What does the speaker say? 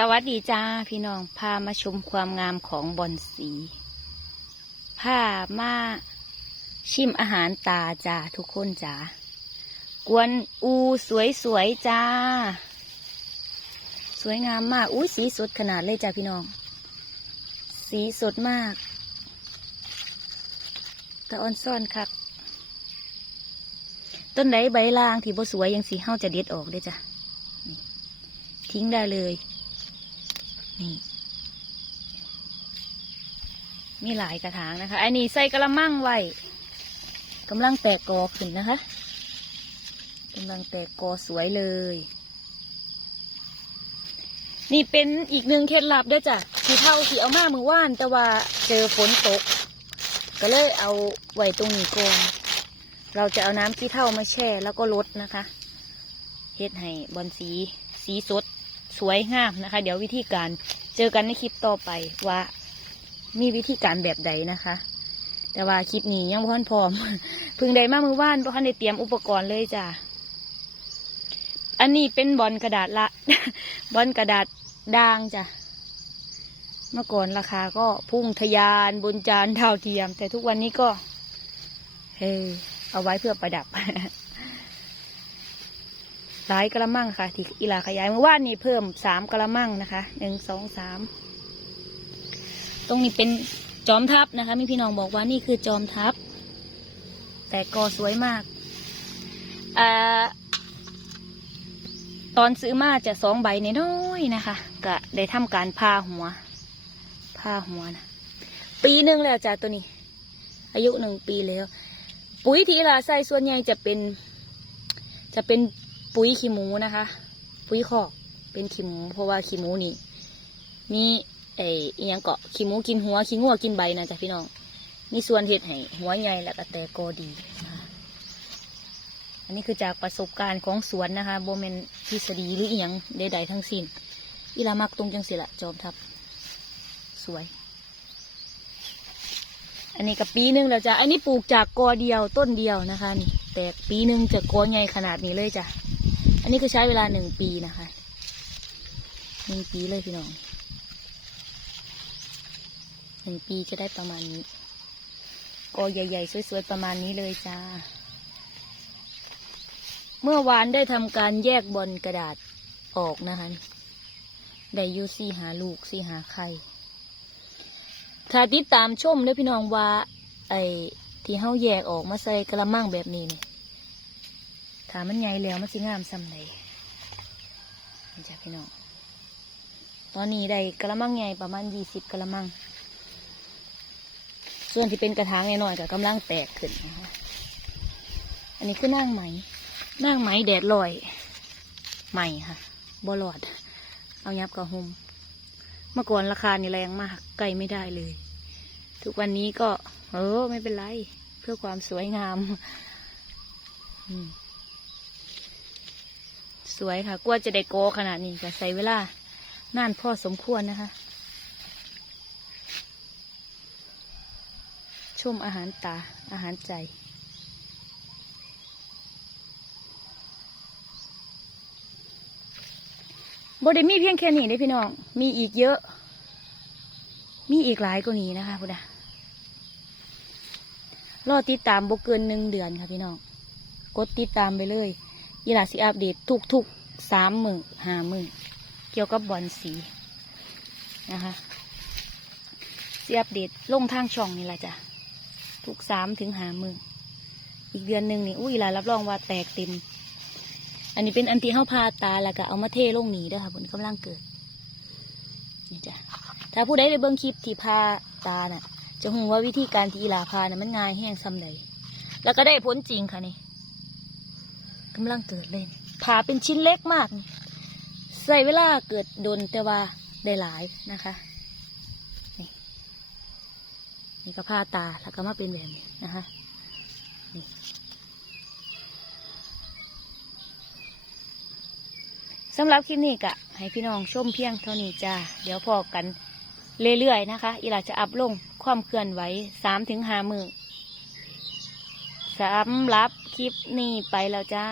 สวัสดีจ้าพี่น้องพามาชมความงามของบอนสีพามาชิมอาหารตาจ้าทุกคนจ้ากวนอูสวยๆจ้า สวยงามมากอุ้ยสีสดขนาดเลยจ้าพี่น้อง สีสดมากตะออนซ่อนครับต้นไหนใบล่างที่บ่สวยยังสีเฮาจะเด็ดออกเลยจ้ะทิ้งได้เลย นี่มีหลายกระถางนะคะ อันนี้ใส่กระมังไว้กำลังแตกกอขึ้นนะคะกำลังแตกกอสวยเลย นี่เป็นอีกหนึ่งเคล็ดลับด้วยจ้ะที่เท่าที่เอามามือว่าน แต่ว่าเจอฝนตก ก็เลยเอาไว้ตรงนี้ก่อนเราจะเอาน้ำขี้เท่ามาแช่แล้วก็ลดนะคะ เฮ็ดให้บอลสีสีสด สวยงามนะคะ เดี๋ยววิธีการเจอกันในคลิปต่อไปว่ามีวิธีการแบบใดนะคะ แต่ว่าคลิปนี้ยังพ่ทันพร้อมพิ่งได้มามือว่านเพราะทันได้เตรียมอุปกรณ์เลยจ้ะอันนี้เป็นบอลกระดาษละบอลกระดาษด่างจ้ะเมื่อก่อนราคาก็พุ่งทะยานบนจานดาวเทียม แต่ทุกวันนี้ก็เฮ้เอาไว้เพื่อประดับ หลายกระมังค่ะ ที่อีลาขยายเมื่อวานนี้เพิ่มสามกระมังนะคะหนึ่งสองสามตรงนี้เป็นจอมทัพนะคะ มีพี่น้องบอกว่านี่คือจอมทัพ แต่กอสวยมากอตอนซื้อมาจะสองใบน้อยนะคะก็ได้ทำการพาหัวพาหัวนะปีหนึ่งแล้วจ้ะตัวนี้ อายุหนึ่งปีแล้ว ปุ๋ยทีลาใส่ส่วนใหญ่จะเป็น จะเป็น ปุ๋ยขี้หมูนะคะ ปุ๋ยคอกเป็นขี้หมู เพราะว่าขี้หมูนี่มีไอ้อิหยังเกาะขี้หมูกินหัวขี้งัวกินใบนะจ๊ะพี่น้องมีส่วนเห็ดให้หัวใหญ่และก็แต่กอดีอันนี้คือจากประสบการณ์ของสวนนะคะโบเมนทฤษฎีหรืออีหยังใดๆทั้งสิ้นอีลามักตรงจังสิละจอมทับ สวย อันนี้กับปีหนึ่งแล้วจ้ะอันนี้ปลูกจากกอเดียวต้นเดียวนะคะนี่แตกปีหนึ่งจะกอใหญ่ขนาดนี้เลยจ้ะ อันนี้คือใช้เวลาหนึ่งปีนะคะหนึ่งปีเลยพี่น้องหนึ่งปีจะได้ประมาณนี้กอใหญ่ ๆ สวย ๆ ประมาณนี้เลยจ้า เมื่อวานได้ทำการแยกบอลกระดาษออกนะคะได้ยูซี่หาลูกซี่หาไข่ถ้าติดตามชมเด้อพี่น้องว่า ไอ้ที่เฮาแยกออกมาใส่กระมังแบบนี้เนี่ย ถามันใหญ่แล้วมันสิงามซ้ำใดนี่จ้ะพี่น้อง ตอนนี้ได้กระมังใหญ่ประมาณยี่สิบกระมัง ส่วนที่เป็นกระถางน้อยๆก็กำลังแตกขึ้นนะคะอันนี้คือนั่งไหมนั่งไหมแดดลอยใหม่ค่ะบอลอด เอายับกับหุมเมื่อก่อนราคานี่แรงมากไกลไม่ได้เลย ทุกวันนี้ก็ เออไม่เป็นไร เพื่อความสวยงาม อืม สวยค่ะกว่าจะได้โกขนาดนี้ก็ใส่เวลานานพอสมควรนะคะ ชมอาหารตาอาหารใจบดมีเพียงแค่นี้เด้พี่น้อง มีอีกเยอะ มีอีกหลายกว่านี้นะคะพุทธรอติดตามบกเกินหนึ่งเดือนค่ะพี่น้อง กดติดตามไปเลย ยีหลาสิอัปเดตทุกๆสามหมื่นห้าหมื่นเกี่ยวกับบอลสีนะคะสิอัปเดตลงทางช่องนี่แหละจ้ะทุกสามถึงห้าหมื่นอีกเดือนหนึ่งนี่อุ้ยหลารับรองว่าแตกเต็ม อันนี้เป็นอันที่เฮาพาตาแล้วก็เอามาเทลงหนีด้อค่ะผลกำลังเกิดนี่จ้ะถ้าผู้ใดได้เบิ่งคลิปที่พาตาน่ะ จะหูว่าวิธีการที่อีลาพาน่ะมันง่ายแห้งซ้ำใดแล้วก็ได้ผลจริงค่ะนี่ กำลังเกิดเลยนี่ผ่าเป็นชิ้นเล็กมาก ใส่เวลาเกิดโดนแต่ว่าได้หลายนะคะ นี่นี่ก็ผ้าตาแล้วก็มาเป็นแบบนี้นะคะนี่สำหรับคลิปนี้กะให้พี่น้องชมเพียงเท่านี้จ้าเดี๋ยวพอกันเรื่อยๆนะคะ อีหลาจะอัพลงความเคลื่อนไหวสามถึงห้ามือสำหรับ คลิปนี้ไปแล้วจ้า